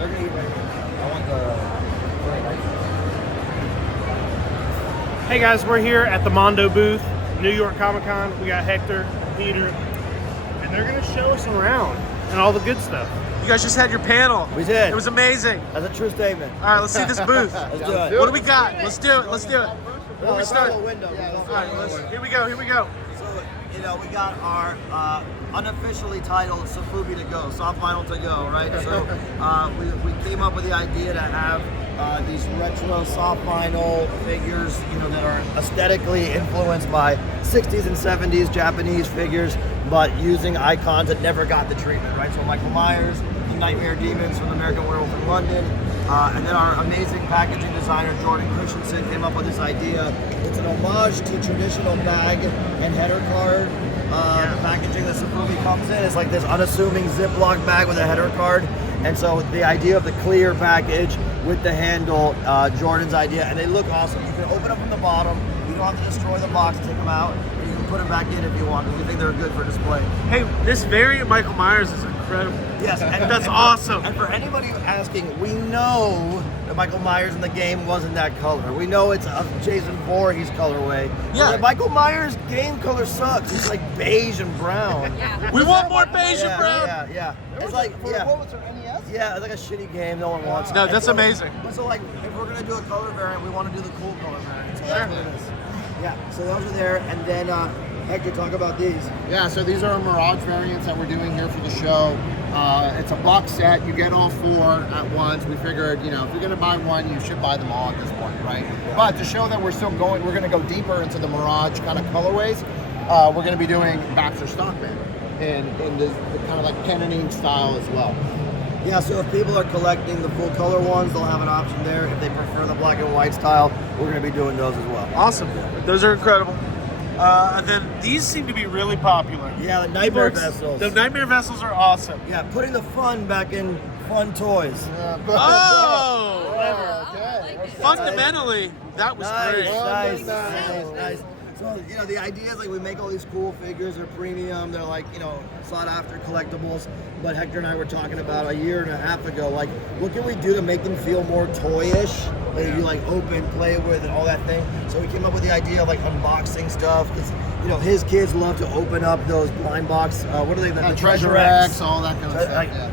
They're gonna eat right here. I want the very nice one. Hey guys, we're here at the Mondo booth, New York Comic Con. We got Hector, Peter, and they're gonna show us around and all the good stuff. You guys just had your panel. We did. It was amazing. That's a true statement. All right, let's see this booth. Let's do it. What do we got? Let's do it. Let's do it. Well, we let's start? go to the window. All right, here we go. Here we go. So, we got our unofficially titled Safubi to Go, soft vinyl to go, right? So we came up with the idea to have these retro soft vinyl figures, that are aesthetically influenced by 60s and 70s Japanese figures, but using icons that never got the treatment, right? So Michael Myers, the Nightmare Demons from the American Werewolf in London, and then our amazing packaging designer, Jordan Christensen, came up with this idea. It's an homage to traditional bag and header card packaging that Safubi comes in. It's like this unassuming Ziploc bag with a header card. And so the idea of the clear package with the handle, Jordan's idea, and they look awesome. You can open them from the bottom. You don't have to destroy the box to take them out. You can put them back in if you want, if you think they're good for display. Hey, this variant Michael Myers is incredible. Yes, and that's awesome. And for anybody asking, we know that Michael Myers in the game wasn't that color. We know it's a Jason Voorhees colorway. Yeah. But Michael Myers game color sucks. It's like beige and brown. We want more beige and brown. Yeah. It's like, What was it, NES? yeah, it's like a shitty game. No one wants it. No, And that's amazing. But so like, if we're gonna do a color variant, we want to do the cool color variant. So that's what it is. Yeah. So those are there, and then Hector, talk about these. Yeah, so these are our Mirage variants that we're doing here for the show. It's a box set. You get all four at once. We figured, if you're going to buy one, you should buy them all at this point, right? But to show that we're still going, we're going to go deeper into the Mirage kind of colorways. We're going to be doing Baxter Stockman in the kind of like canoning style as well. Yeah, so if people are collecting the full color ones, they'll have an option there. If they prefer the black and white style, we're going to be doing those as well. Awesome. Those are incredible. And then these seem to be really popular. Yeah, the Nightmare Vessels. The Nightmare Vessels are awesome. Yeah, putting the fun back in fun toys. Oh! Okay. Fundamentally, that was great. Nice. So, the idea is like we make all these cool figures. They're premium. They're like, sought after collectibles. But Hector and I were talking about a year and a half ago, like, what can we do to make them feel more toyish? That you like open, play with, and all that thing. So we came up with the idea of like unboxing stuff. Because, his kids love to open up those blind box. What are they? The Treasure X, all that kind of stuff. Like yeah.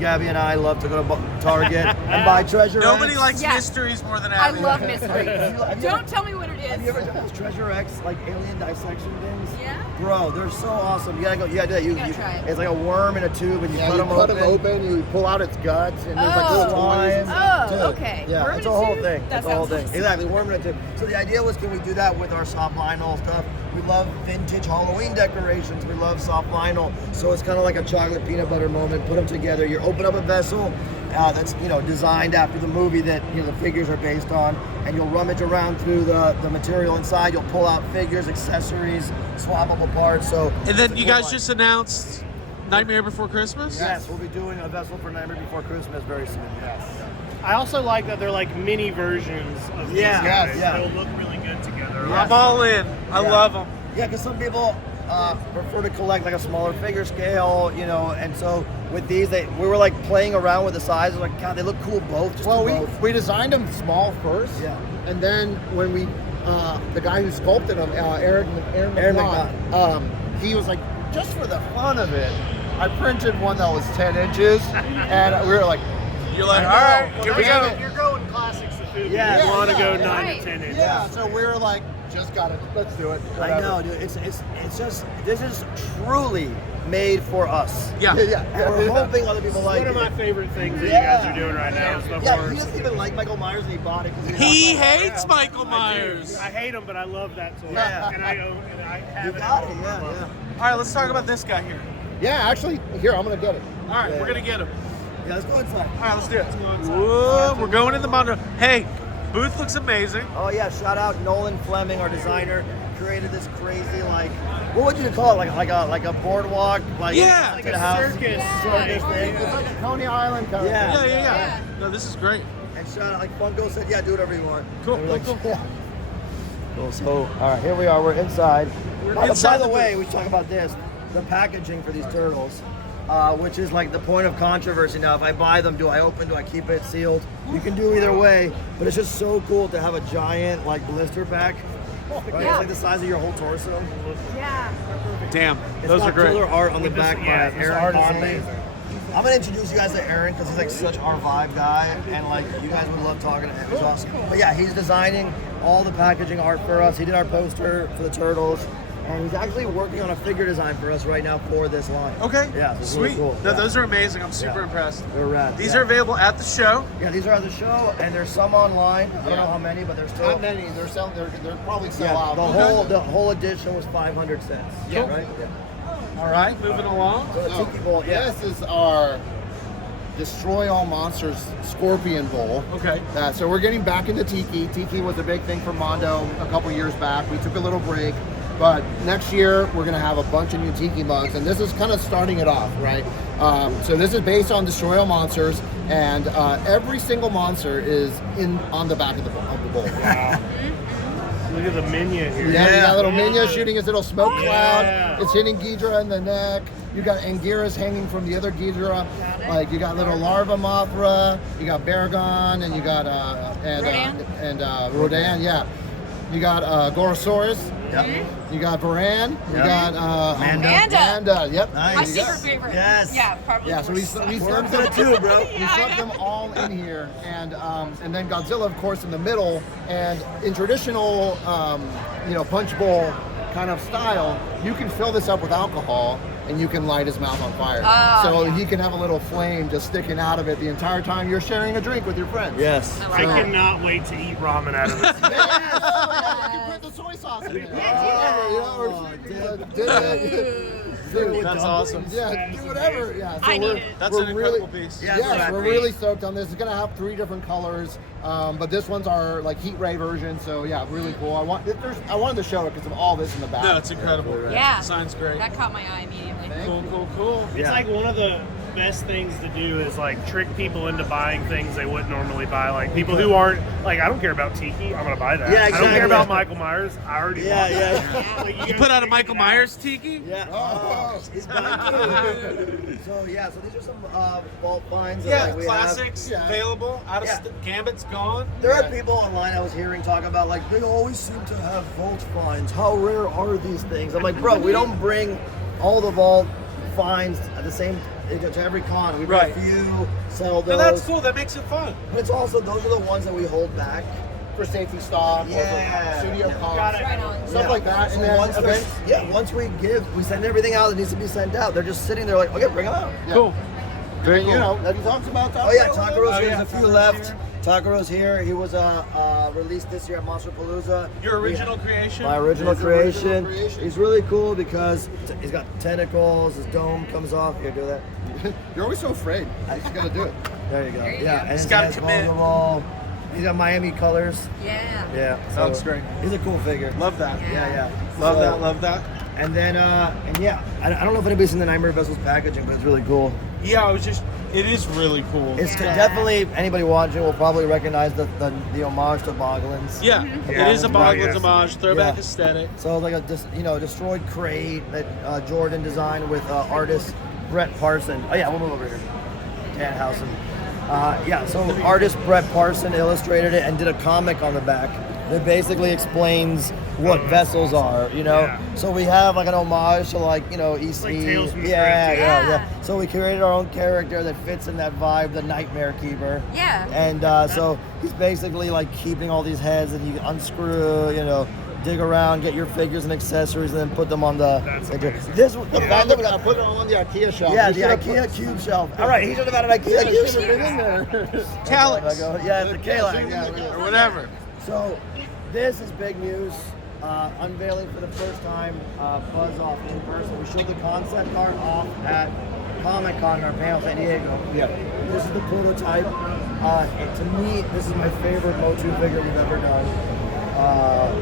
Gabby and I love to go to Target and buy Treasure Nobody X. likes Yes. mysteries more than I Abby. love mysteries. Have you Don't ever- tell me what it Have you ever is. done those Treasure X like alien dissection things? Yeah. Bro, they're so awesome. You gotta go. You gotta do it. You gotta try it. It's like a worm in a tube, and you Yeah, cut you them cut open. them open, you pull out its guts, and there's like Oh. little toys. and stuff, Oh, too. okay. Yeah, Worm it's in a a whole tube? thing. That It's a whole sounds thing. awesome. Exactly, worm in a tube. So the idea was, can we do that with our soft vinyl stuff? We love vintage Halloween decorations. We love soft vinyl. So it's kind of like a chocolate peanut butter moment. Put them together. You open up a vessel that's designed after the movie that the figures are based on, and you'll rummage around through the material inside. You'll pull out figures, accessories, swappable parts. So And then it's a you cool guys line. just announced Nightmare Before Christmas? Yes, we'll be doing a vessel for Nightmare Before Christmas very soon. Yes. I also like that they're like mini versions of these Yeah, guys. yeah. They'll look really good together. I'm all in. I Yeah. love them. Yeah, because some people prefer to collect like a smaller figure scale, and so with these, we were like playing around with the sizes. Like, God, they look cool both. Just Well, do both. we designed them small first, Yeah. and then when we, the guy who sculpted them, Aaron McNaught, he was like, just for the fun of it, I printed one that was 10 inches, and we were like, You're like, I all know. right, Well, here we that's go. You're going classic Safubi. Yeah, You want to go yeah. 9 Right. to 10 inches. yeah. So we were like, just got it, let's do it. I know, dude. It's just, this is truly made for us. Yeah. And we're hoping other people like One of it. my favorite things that Yeah. you guys are doing right now is the Yeah, horror. he doesn't even like Michael Myers, and he bought it. 'Cause He wants to- hates Michael Myers. I hate them, but I love that toy. Yeah. And I own, and I You have it. got at it, home. yeah, I love yeah. it. All right, let's talk about this guy here. Yeah, actually, here, I'm gonna get it. All right, Yeah. we're going to get him. Yeah, let's go inside. All right, let's do it. Whoa, we're going in the Mondo. Hey, booth looks amazing. Oh yeah, shout out Nolan Fleming, our designer, created this crazy what would you call it? Like a boardwalk, Yeah. Like to a the house. circus. Circus thing. It's like a Coney Island kind Yeah. of thing. Yeah. No, this is great. And shout out, like Funko said, yeah, do whatever you want. Cool, And we're cool, like, cool. yeah. Cool. So, all right, here we are. We're inside. By inside the the way, booth. we should talk about this. The packaging for these turtles. which is like the point of controversy now. If I buy them, do I open? Do I keep it sealed? You can do either way, but it's just so cool to have a giant like blister pack. Right? Yeah. It's like the size of your whole torso. Yeah. Damn, It's those got are great. killer art on the With this- back yeah, by this Aaron art is Conley. amazing. I'm gonna introduce you guys to Aaron because he's like such our vibe guy, and like you guys would love talking to him. He's awesome. But yeah, he's designing all the packaging art for us. He did our poster for the Turtles, and he's actually working on a figure design for us right now for this line. Okay. Yeah, so it's Sweet. really cool. No, Yeah. those are amazing. I'm super Yeah. impressed. They're rad. These yeah. are available at the show. Yeah, these are at the show, and there's some online. I don't know how many, but there's still. Not many. They're selling. They're probably sell Yeah, out. the whole edition was 500 cents. Yeah. Right. Yeah. All right, moving along. So the Tiki Bowl. Yeah. This is our Destroy All Monsters Scorpion Bowl. Okay. So we're getting back into Tiki. Tiki was a big thing for Mondo a couple years back. We took a little break, but next year we're gonna have a bunch of new Tiki mugs, and this is kind of starting it off, right? So this is based on Destroy All Monsters, and every single monster is on the back of the bowl. Wow. Look at the minion here. Yeah, you got little Yeah. Minya shooting his little smoke Yeah. cloud. It's hitting Ghidra in the neck. You got Anguirus hanging from the other Ghidra. Like you got little Larva Mothra. You got Baragon, and you got Rodan. Yeah, you got Gorosaurus. Yep. You got Varan. You Yeah. got Manda. Manda. Yep. Nice. My There you secret go. favorite. Yes. Yeah, probably. Yeah, so we Worms in it too, bro. we stuck them all in here, and then Godzilla, of course, in the middle. And in traditional, punch bowl kind of style, you can fill this up with alcohol, and you can light his mouth on fire. Oh, so yeah. he can have a little flame just sticking out of it the entire time you're sharing a drink with your friends. Yes. I cannot wait to eat ramen out of this. Yeah, you can put the soy sauce in it. Dude, That's awesome. yeah, do whatever. Yeah, so I need it. That's we're an incredible really, piece. Yeah. Yes, so we're happy. really stoked on this. It's gonna have 3 different colors, but this one's our like heat ray version. So yeah, really cool. I wanted to show it because of all this in the back. No, it's incredible. Yeah. Design's great. That caught my eye immediately. Cool. It's like one of the best things to do is like trick people into buying things they wouldn't normally buy. Like people who aren't like, I don't care about Tiki, I'm gonna buy that. Yeah, I don't exactly. care about Michael Myers, I already Yeah, bought that. yeah. Like, You put out a Michael Myers tiki? Yeah. Oh. He's back too. So yeah, so these are some vault finds that Yeah, like, we classics Yeah. available. Out of Yeah. Gambit's gone. There are people online I was hearing talk about like they always seem to have vault finds. How rare are these things? I'm like, bro, we don't bring all the vault finds at the same to every con. We bring Right. a few, sell those. No, that's cool. That makes it fun. But it's also those are the ones that we hold back. for safety stock, or Yeah. for studio Yeah. costs, Got it. Right on. stuff Yeah. like that. So And then once event- once we send everything out that needs to be sent out. They're just sitting there like, okay, bring them out. Yeah. Cool. Very you know, that he talks about that. Oh yeah, Takaro's here. yeah, There's a few left. Takaro's here. He was released this year at Monster Palooza. Your original creation? My original His original creation. creation. He's really cool because he's got tentacles. His dome comes off. You do that. You're always so afraid. You just gotta do it. There you go. There you Yeah, go. and He's his gotta head's commit. on the wall. He's got Miami colors. Yeah. Yeah, Sounds great. He's a cool figure. Love that. Yeah, yeah. Love So- that. Love that. And then, and yeah, I don't know if anybody's seen the Nightmare Vessels packaging, but it's really cool. Yeah, it is really cool. It's Yeah. definitely, anybody watching will probably recognize the homage to Boglins. Yeah, Yeah, it is a it's Boglin's yes. homage, throwback Yeah. aesthetic. So like a destroyed crate that Jordan designed with artist Brett Parson. Oh yeah, we'll move over here. Tannhausen. So artist Brett Parson illustrated it and did a comic on the back that basically explains what vessels are, Yeah. So we have like an homage to EC. like Tales from the yeah, Crypt. yeah, yeah. Yeah. So we created our own character that fits in that vibe, the Nightmare Keeper. Yeah. And so he's basically like keeping all these heads that you unscrew, dig around, get your figures and accessories, and then put them on the. That's amazing. The fact that we I got put it all on the IKEA shelf. yeah, We the should've IKEA put- cube shelf. All right, he should have had an IKEA Yeah, cube it should've been in there. Calyx. Yeah, it's a Kalag. Yeah. Or whatever. So this is big news. Unveiling for the first time Buzz off in person. We showed the concept art off at Comic Con in our panel, San Diego. Yeah. This is the prototype. To me, this is my favorite MOTU figure we've ever done.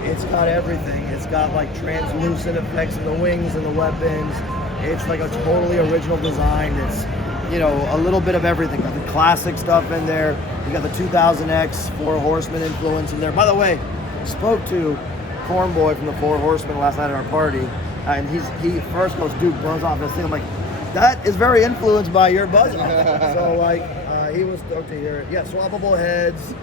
It's got everything. It's got like translucent effects in the wings and the weapons. It's like a totally original design. It's a little bit of everything. Got the classic stuff in there. You got the 2000X Four Horsemen influence in there. By the way, spoke to Cornboy from the Four Horsemen last night at our party, and he first goes, "Dude, Buzz off this thing." I'm like, that is very influenced by your buzz. So like, he was stoked to hear it. Yeah, swappable heads.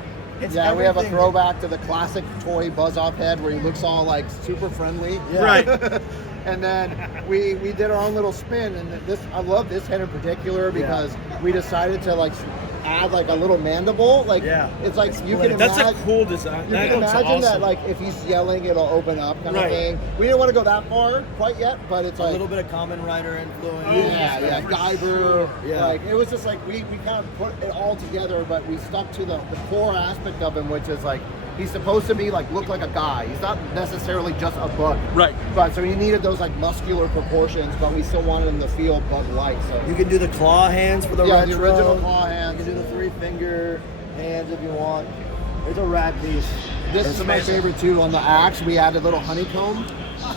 It's Yeah, we have a everything. throwback to the classic toy Buzz-Off head where he looks all like super friendly. Yeah. Right. And then we did our own little spin, and I love this head in particular because we decided to like add like a little mandible. Like it's like you can That's imagine. a cool design. You That can looks imagine awesome. that, like, if he's yelling, it'll open up kind of Right. thing. We didn't want to go that far quite yet, but it's A like, little bit of Kamen Rider influence. yeah, Guyver. Yeah. Like, it was just like, we kind of put it all together, but we stuck to the core aspect of him, which is like, he's supposed to be like, look like a guy. He's not necessarily just a bug. Right. But so he needed those like muscular proportions, but we still wanted him to feel bug-like. So You can do the claw hands for the yeah, retro. the original claw You hands. can do the 3-finger hands if you want. It's a rad piece. This is my favorite too. On the axe, we added little honeycomb.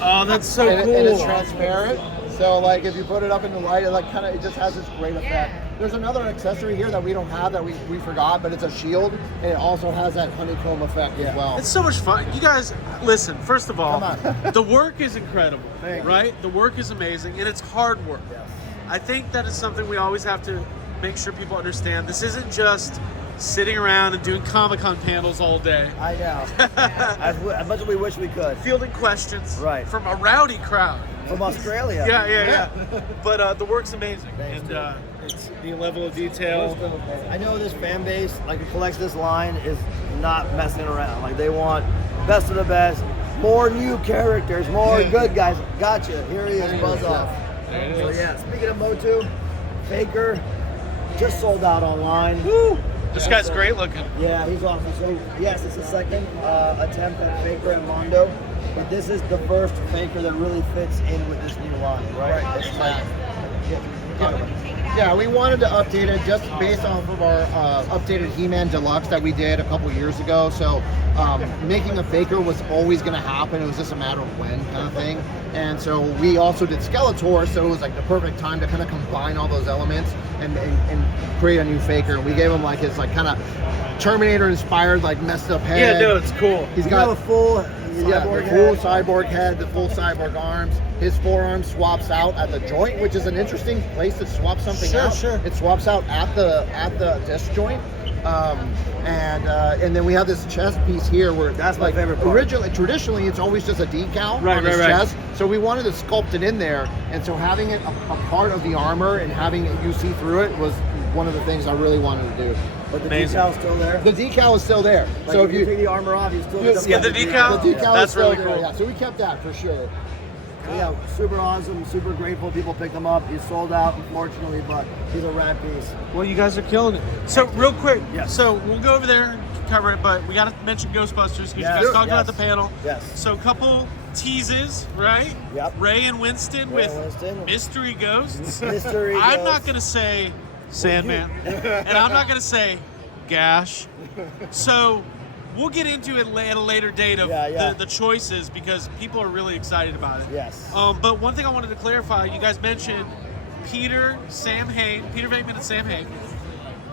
Oh, that's so and, cool. and it's transparent. So like if you put it up in the light, it like kind of, it just has this great effect. There's another accessory here that we don't have that we forgot, but it's a shield, and it also has that honeycomb effect as well. It's so much fun. You guys, listen, first of all, Come the work is incredible, Thank you. right? The work is amazing, and it's hard work. Yes. I think that is something we always have to make sure people understand. This isn't just sitting around and doing Comic-Con panels all day, I know. as much as we wish we could. fielding questions Right. from a rowdy crowd. From Australia. Yeah. But the work's amazing, Thanks, and dude. it's the level of detail. I know this fan base, like who collects this line, is not messing around. Like they want best of the best, more new characters, more good guys. Gotcha. Here he is, Buzz Off. There it So is. yeah, speaking of MOTU, Faker just sold out online. Woo! This guy's great looking. Yeah, he's awesome. So yes, it's the second attempt at Faker and Mondo, but this is the first Faker that really fits in with this new line, right? It's like, Yeah, we wanted to update it just based off of our updated He-Man Deluxe that we did a couple years ago. So making a Faker was always going to happen. It was just a matter of when kind of thing. And so we also did Skeletor, so it was like the perfect time to kind of combine all those elements and create a new Faker. We gave him like his like kind of Terminator-inspired like messed up head. Yeah, no, it's cool. He's you got have a full the full cyborg head, the full cyborg arms. His forearm swaps out at the joint, which is an interesting place to swap something out. Sure. It swaps out at the disc joint. And then we have this chest piece here where That's my favorite part. Traditionally, it's always just a decal Right, on his right. chest. So we wanted to sculpt it in there, and so having it a part of the armor and having you see through it was one of the things I really wanted to do. But the Amazing. decal's still there. The decal is still there. Like so if you take the armor off, you still Yeah, get Yeah, the decal? the decal That's is still really there. cool. Yeah, so we kept that for sure. So yeah, super awesome, super grateful. People picked him up. He's sold out, unfortunately, but he's a rad piece. Well, you guys are killing it. So, real quick, Yes. so we'll go over there and cover it, but we got to mention Ghostbusters because Yes, you guys talked yes. about the panel. Yes. So, a couple teases, right? Yep. Ray and Winston Ray with and Winston. mystery ghosts. Mystery I'm ghosts. not going to say Sandman, and I'm not going to say Gash. So, we'll get into it at a later date of Yeah. The choices because people are really excited about it. Yes. But one thing I wanted to clarify, you guys mentioned Peter Venkman and Sam Hain.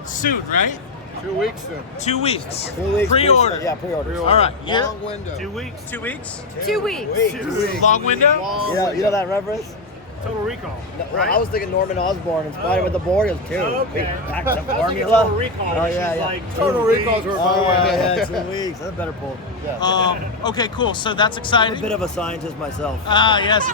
Soon, right? 2 weeks soon. 2 weeks. 2 weeks. Pre-order. Yeah, pre-order. All right. Yeah. Long window. 2 weeks. 2 weeks. 2 weeks. Long window. Long Yeah, you window. know that reference? Total Recall. No, well, right? I was thinking Norman Osborn inspired with the Borg. Too. Okay. Back to I was thinking formula. Total Recall. Oh which yeah, is yeah. like Total 2 Recalls weeks. were Oh my way. yeah, 2 weeks. That's a better pull. Yeah. Okay, cool. So that's I'm a exciting. bit of a scientist myself. Yes.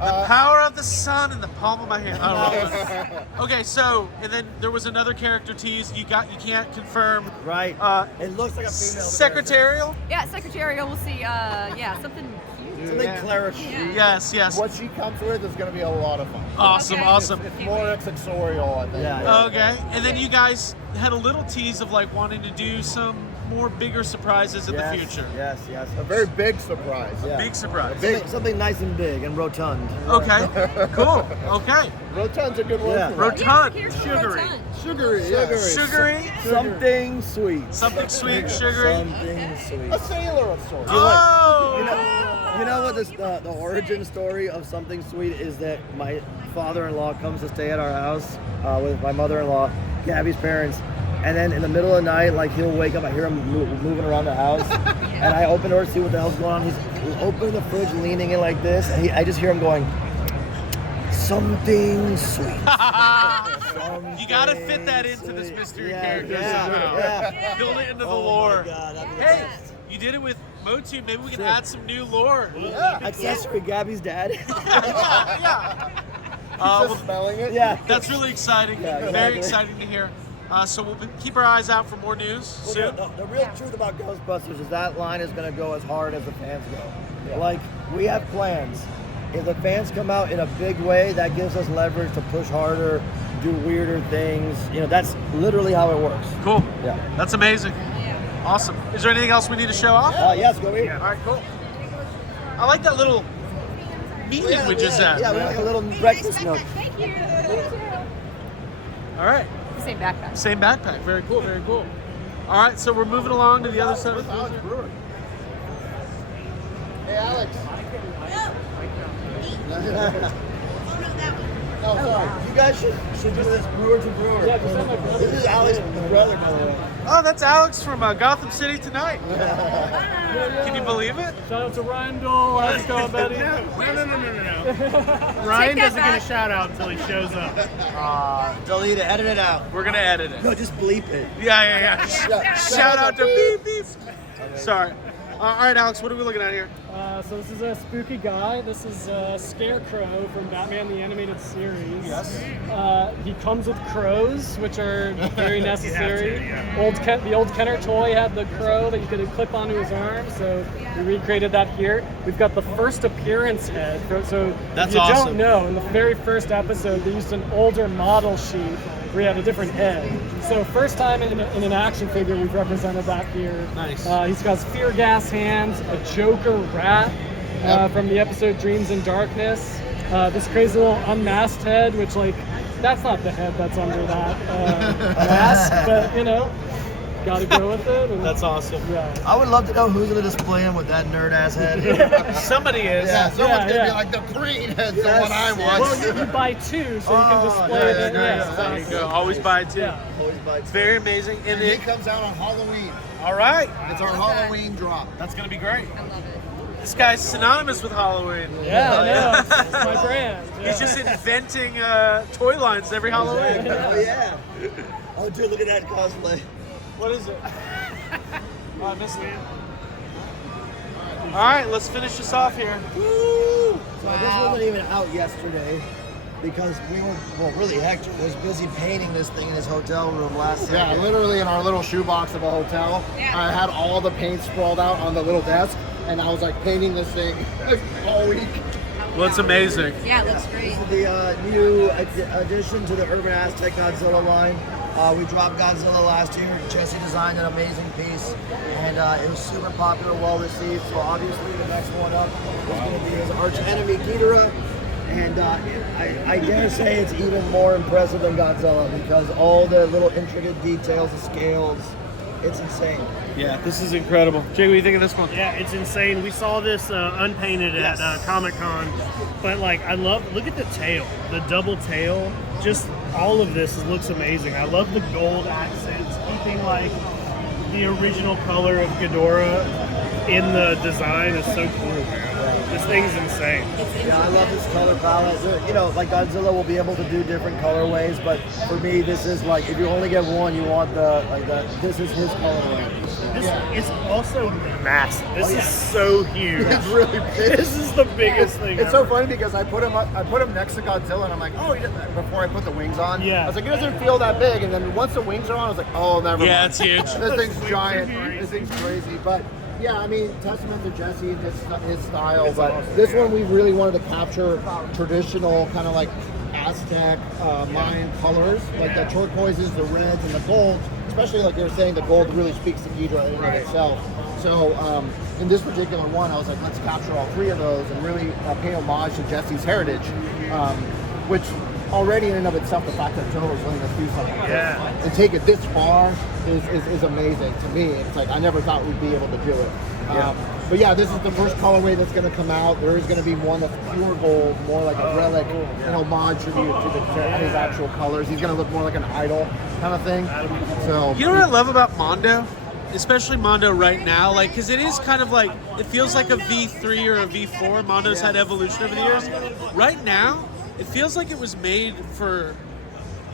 The power of the sun in the palm of my hand. I love that. Okay, so and then there was another character tease. You can't confirm. Right. It looks like a female. Secretarial. Yeah, secretarial. We'll see. Something cute. Something clerical. Yeah. Yes. What she comes with is going to be a lot of fun. Awesome. Okay. It's more accessorial, I think. Yeah. Okay, and then you guys had a little tease of like wanting to do some more bigger surprises in the future. Yes. A very big surprise. Yeah. Big surprise. Something nice and big and rotund. Okay, cool. Okay, Rotund's a good word Yeah. for that. rotund, Here's sugary, Rotund. Sugary, yeah. sugary, Something sweet. something sweet, sugary. Something sweet. A sailor of sorts. Oh, You know what the origin story of Something Sweet is that my father-in-law comes to stay at our house with my mother-in-law, Gabby's parents, and then in the middle of the night, like he'll wake up, I hear him moving around the house, and I open the door to see what the hell's going on. He's opening the fridge, leaning in like this, and I just hear him going, something sweet. You gotta fit that into this mystery character yeah, somehow. yeah. Build it into the Oh lore. my God, that'd be the Hey, best. you did it with MOTU. Maybe we can Sure. add some new lore. Accessory Gabby's dad. yeah. Just Well, smelling it. Yeah. that's really exciting. Yeah, Very exactly. exciting to hear. So we'll keep our eyes out for more news Well, soon. the real truth about Ghostbusters is that line is going to go as hard as the fans go. Like, we have plans. If the fans come out in a big way, that gives us leverage to push harder, do weirder things. You know, that's literally how it works. Cool. Yeah. That's amazing. Awesome. Is there anything else we need to show off? Yes, go here. All right, cool. I like that little meeting we just had. Yeah, we like a little breakfast nook. Thank you. All right. The same backpack. Same backpack. Very cool. Very cool. All right, so we're moving along to the other side of the Alex cruiser. Brewer. Hey, Alex. Oh, sorry. You guys should do this brewer to brewer. Yeah, just my brother. This is Alex's brother, by the way. Oh, that's Alex from Gotham City Tonight. Can you believe it? Shout out to Ryan Dole. How's it going, buddy? No. Ryan doesn't get a shout out until he shows up. Delete it, edit it out. We're gonna edit it. No, just bleep it. Yeah. Shout out to Beep Beep. Sorry. All right, Alex, what are we looking at here? So this is a spooky guy. This is Scarecrow from Batman the Animated Series. Yes. He comes with crows, which are very necessary. yeah. The old Kenner toy had the crow that you could clip onto his arm, so we recreated that here. We've got the first appearance head. So That's if you awesome. don't know, in the very first episode, they used an older model sheet where he had a different head. So first time in an action figure, we've represented that here. Nice. He's got fear gas hands, a Joker rat from the episode Dreams in Darkness. This crazy little unmasked head, which that's not the head that's under that mask, but gotta go with it. And, That's awesome. yeah. I would love to know who's going to display him with that nerd ass head. Somebody is. Yeah, someone's gonna yeah. be like, the green head's the Yes, one I yes. want. Well, you buy two, so you can display yeah, it. yeah, Yeah, There you exactly. go. Always buy two. Yeah. Always bites. Very amazing. And And he it, comes out on Halloween. all right. It's our Halloween drop. That's gonna be great. I love it. This guy's synonymous with Halloween. Yeah, I know. It's my brand. Yeah. He's just inventing toy lines every Halloween. Oh, yeah. Oh, dude, look at that cosplay. What is it? Oh, I missed it. All right, let's finish this off here. So this wasn't even out yesterday because we were, really Hector was busy painting this thing in his hotel room last Yeah, Saturday. literally in our little shoebox of a hotel, Yeah. I had all the paint sprawled out on the little desk, and I was painting this thing all week. Well, it's amazing. Yeah, it looks great. The new addition to the Urban Aztec Godzilla line. We dropped Godzilla last year. Jesse designed an amazing piece, and it was super popular, well received. So obviously the next one up is going to be his arch enemy Ghidorah, and I dare say it's even more impressive than Godzilla because all the little intricate details, the scales, it's insane. Yeah, this is incredible. Jay, what do you think of this one? Yeah, it's insane. We saw this unpainted at Comic-Con, but I look at the tail, the double tail, just all of this looks amazing. I love the gold accents, keeping the original color of Ghidorah in the design is so cool, man. This thing's insane. Yeah, I love this color palette. Godzilla will be able to do different colorways, but for me, this is if you only get one, you want this is his colorway. It's also massive. This is so huge. It's really big. This is the biggest thing It's so ever. funny because I put him next to Godzilla, and I'm like, oh, before I put the wings on, Yeah. I was like, it doesn't feel that big, and then once the wings are on, I was like, oh, never Yeah, mind. it's huge. This thing's Wings are giant. crazy. This thing's crazy, but. Yeah, I mean, testament to Jesse and his style, It's but awesome, this yeah. one we really wanted to capture traditional kind of Aztec, Mayan colors, the turquoises, the reds, and the golds. Especially like you were saying, the gold really speaks to Ghidorah in and of itself. So in this particular one, I was like, let's capture all three of those and really pay homage to Jesse's heritage, which already in and of itself, the fact that Joe was willing to do something like Yeah. this and take it this far is amazing to me. It's I never thought we'd be able to do it. But yeah, this is the first colorway that's going to come out. There is going to be one that's pure gold, more like a relic, an homage to his actual colors. He's going to look more like an idol kind of thing. So You know what I love about Mondo? Especially Mondo right now, because it is kind of it feels like a V3 or a V4. Mondo's had evolution over the years. Right now, it feels like it was made for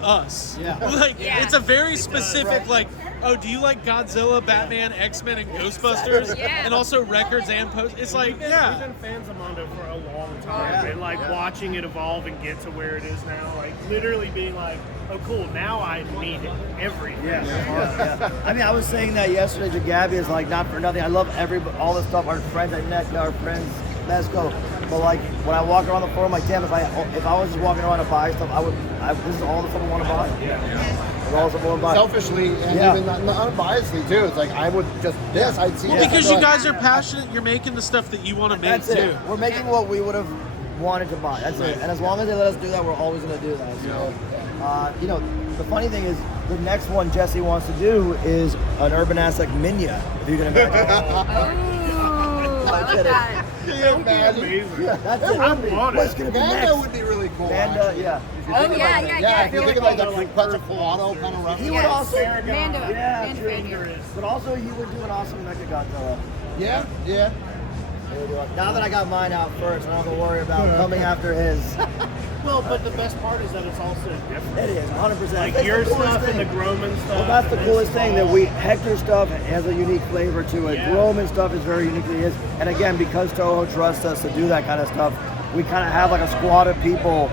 us. Yeah. Like Yeah. it's a very specific like. Oh, do you like Godzilla, Batman, X-Men, and Ghostbusters? Yeah. And also records and posts. It's like, We've yeah. been fans of Mondo for a long time, Yeah. and like watching it evolve and get to where it is now, like literally being like, oh cool, now I need everything. Yeah. I mean, I was saying that yesterday to Gabby. Is like not for nothing. I love all the stuff. Our friends at NECA, our friends, Mesco. But like when I walk around the floor, I'm like, damn, if I was just walking around to buy stuff, this is all the stuff I want to buy. It's all the stuff I want to buy. Selfishly and Yeah. even unbiasedly too. It's like I would just I'd see Well, this, because I'd you be like, guys are passionate, you're making the stuff that you want to make That's too. it. We're making what we would have wanted to buy. That's it. And as long as they let us do that, we're always going to do that. So, the funny thing is, the next one Jesse wants to do is an Urban Aztec Minya. If you can imagine. Ooh, I like that. Yeah, man. Yeah, that's it. I want What's it. going to be Mando next? would be really cool. Manda, actually. yeah. If you Oh, think about yeah, it. yeah, Yeah, yeah. if you think about like Quetzalcoatl kind of He reference. would also, Mando. yeah, Mando true. figure. But also he would do an awesome Mecha Godzilla. Yeah. Now that I got mine out first, I don't have to worry about coming after his. Well, but the best part is that it's also different. It is 100%. Like That's your the coolest stuff and the thing. Groman stuff. Well, that's the and coolest it's thing that Hector stuff has a unique flavor to it. Yeah. Roman stuff is very uniquely his. And again, because Toho trusts us to do that kind of stuff, we kind of have like a squad of people,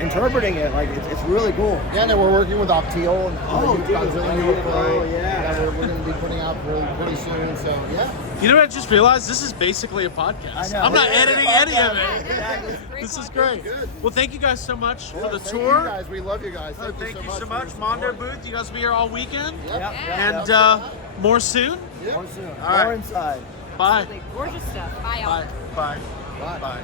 interpreting it. Like it's really cool. Yeah, and then we're working with Opteel and dude, Godzilla UFO. yeah. That we're going to be putting out pretty soon. So yeah. You know what I just realized? This is basically a podcast. I know. I'm not Yeah, editing yeah, any of it. Exactly. This is great. Well, thank you guys so much for the Thank tour. You guys, we love you guys. Thank you so for much. your Mondo support. booth. You guys will be here all weekend. Yep. And more soon. More soon. All right. More inside. Bye. Gorgeous stuff. Bye, y'all. Bye. Bye. Bye. Bye.